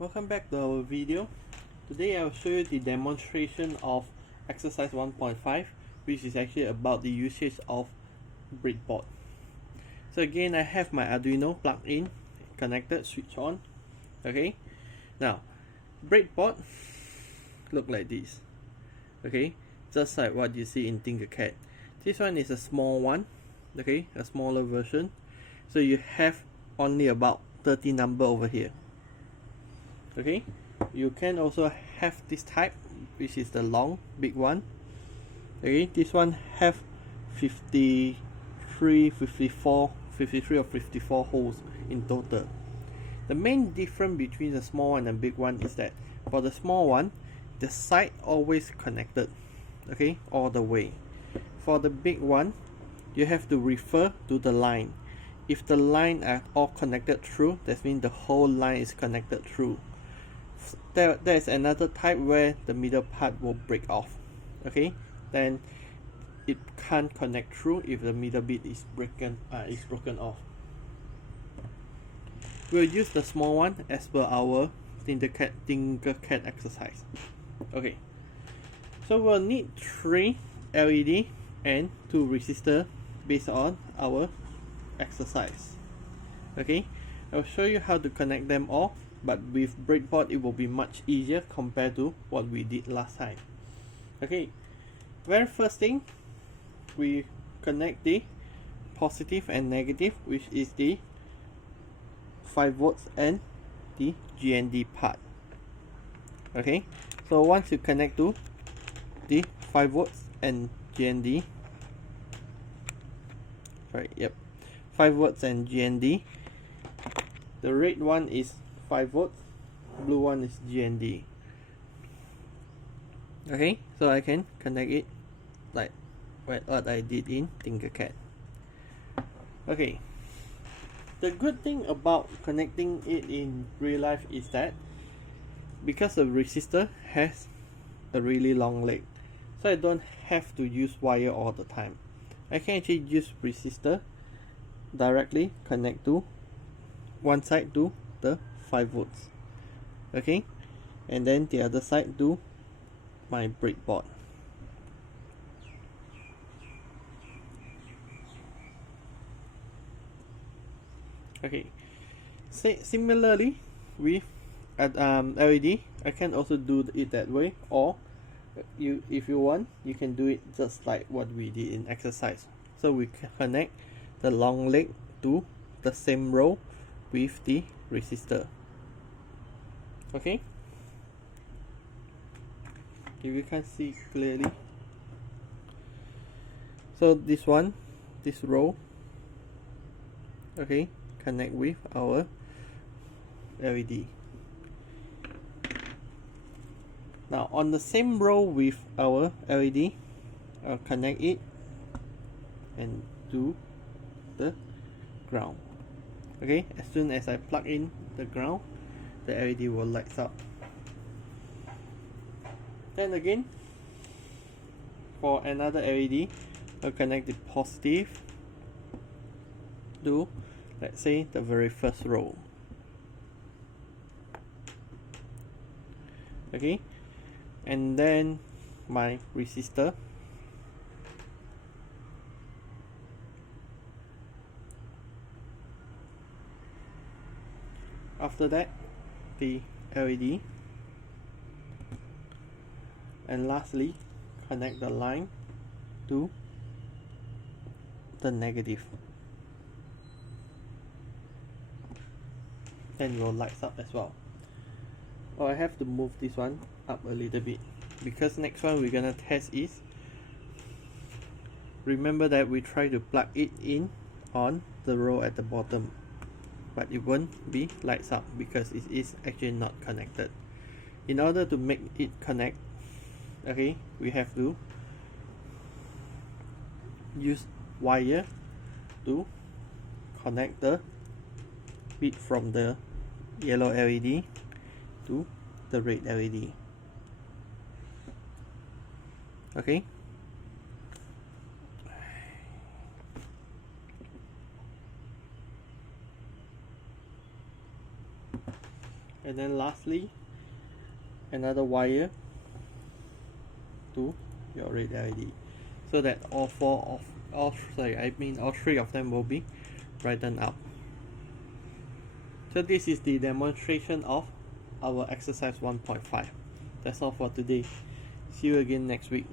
Welcome back to our video. Today I will show you the demonstration of exercise 1.5, which is actually about the usage of breadboard. So again, I have my Arduino plugged in, connected, switch on. Okay, now breadboard look like this. Okay, just like what you see in Tinkercad. This one is a small one, okay, a smaller version. So you have only about 30 number over here. Okay, you can also have this type, which is the long big one. Okay, this one have 53 or 54 holes in total. The main difference between the small one and big one is that for the small one, the side always connected, okay, all the way. For the big one, you have to refer to the line. If the line are all connected through, that means the whole line is connected through. There is another type where the middle part will break off. Okay, then it can't connect through if the middle bit is broken off. We'll use the small one as per our Tinkercad exercise. Okay, so we'll need 3 LED and 2 resistors based on our exercise. Okay, I'll show you how to connect them all, but with breadboard it will be much easier compared to what we did last time. Okay, very first thing, we connect the positive and negative, which is the 5 volts and the GND part. Okay, so once you connect to the 5 volts and GND, 5 volts and GND, the red one is 5 volts, blue one is GND. Okay, so I can connect it like what I did in Tinkercad. Okay, the good thing about connecting it in real life is that because the resistor has a really long leg, so I don't have to use wire all the time. I can actually use resistor directly connect to one side to the 5 volts, okay, and then the other side to my breadboard. Okay, similarly with LED, I can also do it that way, or if you want, you can do it just like what we did in exercise. So we can connect the long leg to the same row with the resistor. Okay, if you can see clearly, so this row, okay, connect with our LED. Now on the same row with our LED, I'll connect it and do the ground. Okay, as soon as I plug in the ground, the LED will light up. Then again, for another LED, I'll connect the positive to, let's say, the very first row. Okay, and then my resistor, after that the LED, and lastly connect the line to the negative. Then it will light up as well. Oh, I have to move this one up a little bit because next one we're gonna test is, remember that we try to plug it in on the row at the bottom, but it won't be lights up because it is actually not connected. In order to make it connect, okay, we have to use wire to connect the bit from the yellow LED to the red LED. Okay, and then lastly another wire to your red LED, so that all three of them will be brightened up. So this is the demonstration of our exercise 1.5. That's all for today. See you again next week.